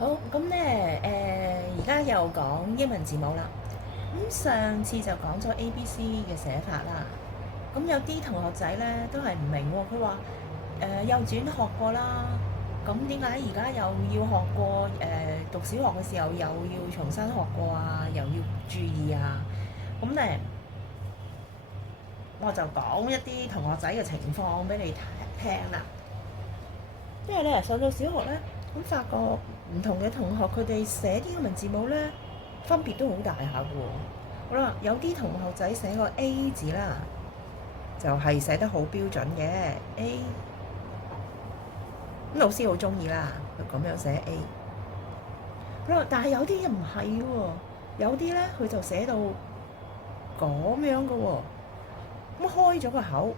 好，咁咧而家又講英文字母啦。上次就講咗 ABC 嘅寫法啦。咁有啲同學仔咧都係唔明喎，佢話幼稚園學過啦，咁點解而家又要學過？讀小學嘅時候又要重新學過啊，又要注意啊。咁咧我就講一啲同學仔嘅情況俾你聽啦。因為咧上到小學咧，咁發覺唔同嘅同學佢哋寫啲英文字母咧分別都好大下嘅喎。好啦，有啲同學仔寫個 A 字啦，就係寫得好標準嘅 A，咁老師好中意啦，佢咁樣寫 A。好啦，但係有啲人唔係喎，有啲咧佢就寫到咁樣嘅喎，咁開咗個口。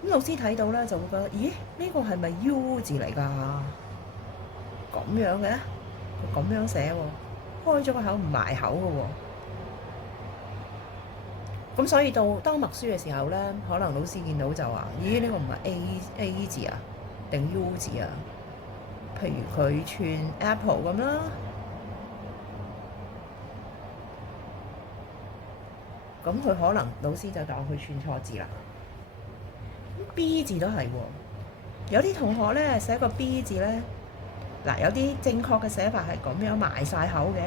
咁老師睇到咧就會覺得，咦？呢個係咪 U 字嚟㗎？咁樣嘅，佢咁樣寫喎，開咗個口唔埋口嘅喎。咁所以當默書嘅時候咧，可能老師見到就話：咦？呢個唔係 A 字啊，定 U 字啊？譬如佢串 Apple 咁啦，咁佢可能老師就當佢串錯字啦。B 字都係喎，有啲同學咧寫個 B 字咧，嗱有啲正確嘅寫法係咁樣埋晒口嘅，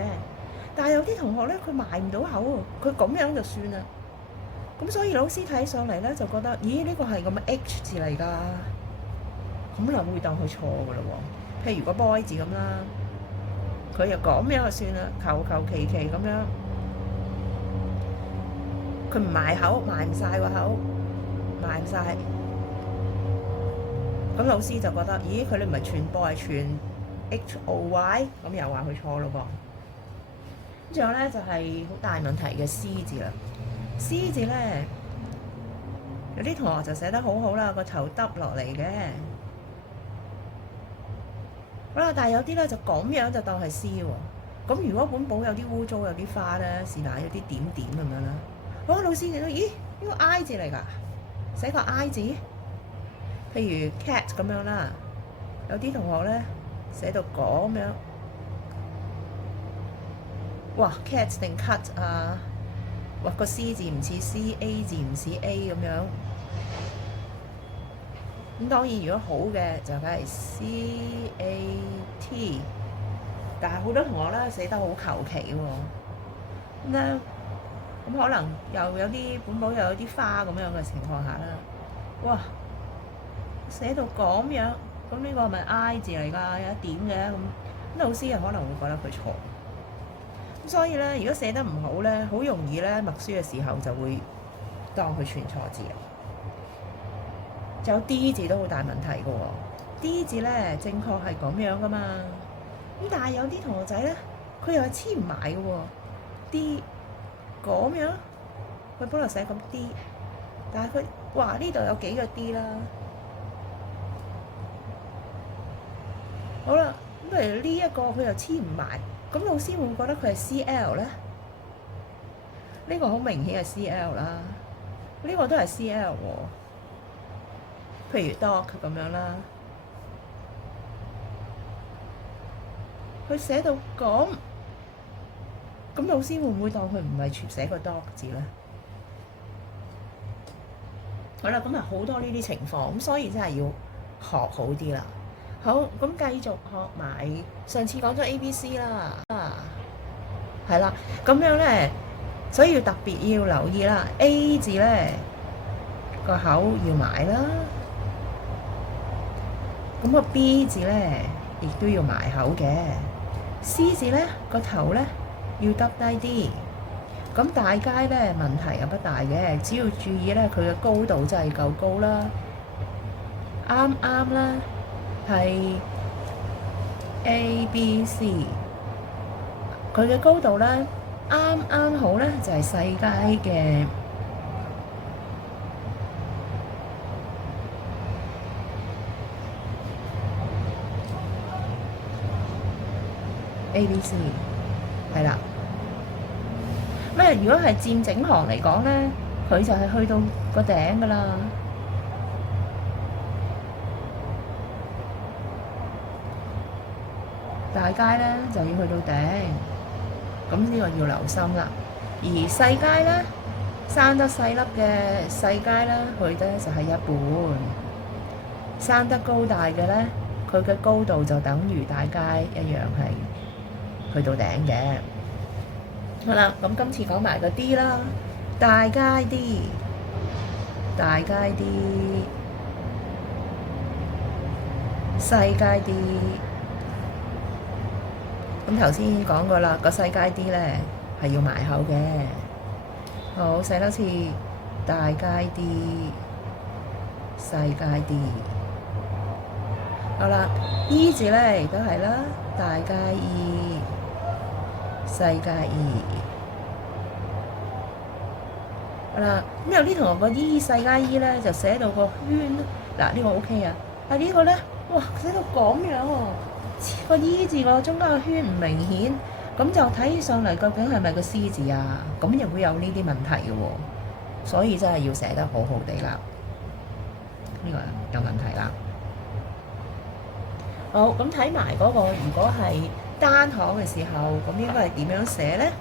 但係有啲同學咧佢埋唔到口喎，佢咁樣就算啦。咁所以老師睇上嚟咧就覺得，咦？呢個係咁嘅 H 字嚟㗎，咁就會當佢錯㗎咯喎。譬如個 boy 字咁啦，佢又咁樣就算啦，求求其其咁樣，佢唔埋口，埋唔晒個口，埋唔晒。咁老師就覺得，咦？佢哋唔係傳播係傳 HOY，咁又話佢錯咯噃。仲有咧就係好大問題嘅 C 字啦。C 字咧有啲同學就寫得好好啦，個頭耷落嚟嘅。好啦，但係有啲咧就咁樣就當係 C 喎。咁如果本簿有啲污糟，有啲花咧，是但有啲點點咁樣啦。好，老師見到，咦？呢個 I 字嚟㗎，寫個 I 字。譬如 cat 咁樣啦，有啲同學咧寫到咁樣，哇 cat 定 cut 啊？哇個 C 字唔似 C，A 字唔似 A 咁樣。咁當然如果好嘅就梗係 CAT，但係好多同學咧寫得好求其喎。咁咧咁可能又有啲本簿又有啲花咁樣嘅情況下啦，哇！寫到咁樣，咁呢個係咪 I 字嚟㗎？有一點嘅咁，老師又可能會覺得佢錯。咁所以咧，如果寫得唔好咧，好容易咧默書嘅時候就會當佢串錯字啊。仲有 D 字都好大問題嘅喎。D 字咧正確係咁樣㗎嘛，咁但係有啲同學仔咧，佢又係黐唔埋嘅喎。D 咁樣，佢本來寫咁 D，但係佢哇呢度有幾個 D 啦。好啦，咁譬如呢一個佢又黐唔埋，咁老師會唔會覺得佢係 CL 咧？呢個好明顯係 CL 啦，呢個都係 CL 喎。譬如 dog 咁樣啦，佢寫到咁，咁老師會唔會當佢唔係寫個 dog 字咧？好啦，咁啊好多呢啲情況，咁所以真係要學好啲啦。好，咁繼續學埋上次講咗 ABC 啦，係啦，咁樣咧，所以要特別要留意啦。A 字咧個口要埋啦，咁個 B 字咧亦都要埋口嘅。C 字咧個頭咧要耷低啲。咁大楷咧問題又不大嘅，只要注意咧佢嘅高度真係夠高啦，啱啱啦。係 ABC，佢嘅高度咧啱啱好咧就係細楷嘅 ABC，係啦。咩？如果係佔整行嚟講咧，佢就係去到個頂㗎啦。大街咧就要去到頂，咁呢個要留心啦。而細街咧，生得細粒嘅細街咧，去咧就係一半；生得高大嘅咧，佢嘅高度就等於大街一樣係去到頂嘅。好啦，咁今次講埋個 D 啦，大街 D，大街 D，細街 D。咁頭先講過啦，個細街 D 咧係要埋口嘅。好，寫多次，大街 D，細街 D。好啦，E 字咧亦都係啦，大街 E，細街 E。好啦，咁有啲同學個 E 細街 E 咧就寫到個圈，嗱呢個 OK 啊，但係呢個咧，哇寫到咁樣喎，個 E 字個中間個圈唔明顯，咁就睇起上嚟究竟係咪個 C 字啊？咁又會有呢啲問題嘅喎，所以真係要寫得好好地啦，呢個有問題啦。好，咁睇埋嗰個，如果係單行嘅時候，咁應該係點樣寫咧？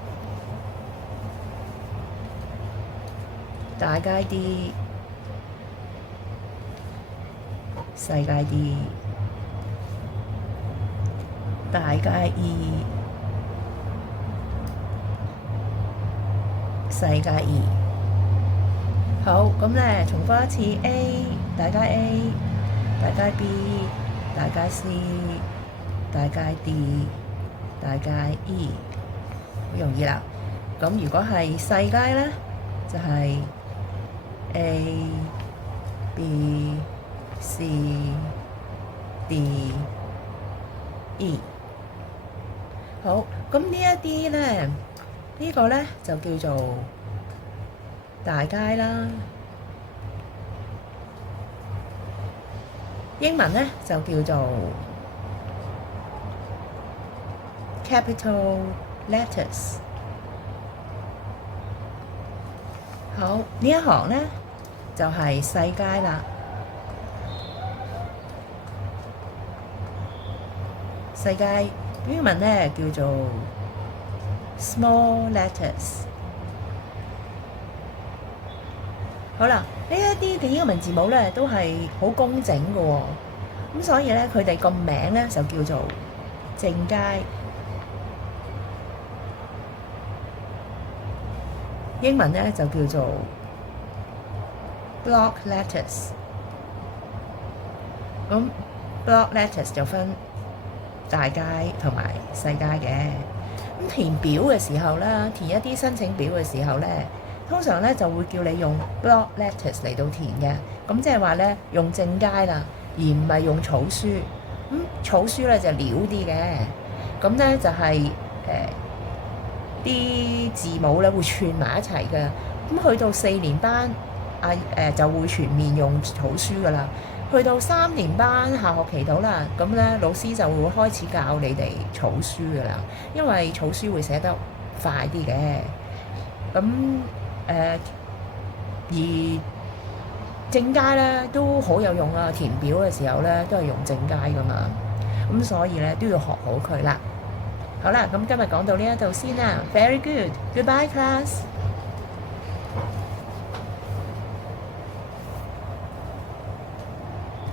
大街 D，細街 D，大街 E，細街 E。好，咁咧重複一次 A，大街 A，大街 B，大街 C，大街 D，大街 E，好容易啦。咁如果係細街咧，就係 A、B、C、D、E。好，咁呢一啲咧，呢個咧就叫做大街啦。英文咧就叫做 capital letters。好，呢一行咧就係細街啦。細街英文咧叫做 small letters。好啦，呢一啲嘅英文字母咧都係好工整嘅喎，咁所以咧佢哋個名咧就叫做正街。英文咧就叫做 block letters。咁 block letters 就分大街同埋細街嘅。咁填表嘅時候啦，填一啲申請表嘅時候咧，通常咧就會叫你用 block letters 嚟到填嘅。咁即係話咧用正街啦，而唔係用草書。草書咧就潦啲嘅。咁咧就係啲字母咧會串埋一齊嘅。咁去到4年班就會全面用草書噶啦。去到3年班下學期到啦，咁咧老師就會開始教你哋草書噶啦，因為草書會寫得快啲嘅。咁而正街咧都好有用啊，填表嘅時候咧都係用正街噶嘛，咁所以咧都要學好佢啦。好啦，咁今日講到呢一度先啦。Very good，goodbye class。